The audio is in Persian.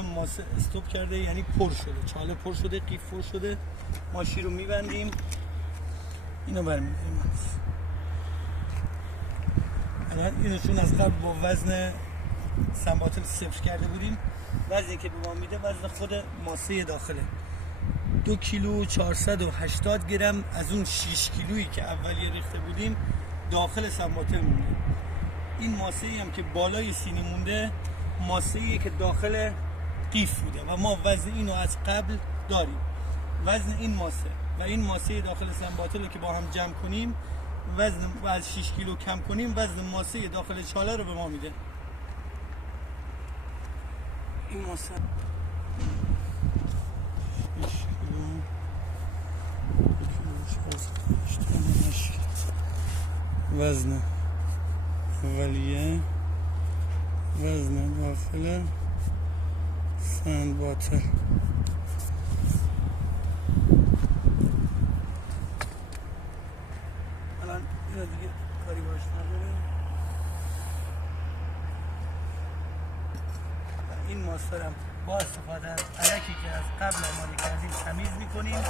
الان ماسه استوب کرده، یعنی پر شده، چاله پر شده، قیف پر شده. ماشین رو میبندیم، اینو برمیداریم. الان اینو چون از قبل با وزن سنباتل صفر کرده بودیم، وزنی که به ما میده وزن خود ماسه داخله. 2 کیلو 480 گرم از اون 6 کیلویی که اولیه ریخته بودیم داخل سنباتل مونده. این ماسه ای هم که بالای سینی مونده ماسه ایه که داخل قیف بوده و ما وزن اینو از قبل داریم. وزن این ماسه و این ماسه داخل سنباتل رو که با هم جمع کنیم، وزن و از 6 کیلو کم کنیم، وزن ماسه داخل چاله رو به ما میده. این ماسه 6 کیلو وزن اولیه، وزن داخل سنباتل. الان اینو دیگه کاری باش نداریم. این ماسترم با استفاده از علکی که از قبل آماده کردیم تمیز میکنیم.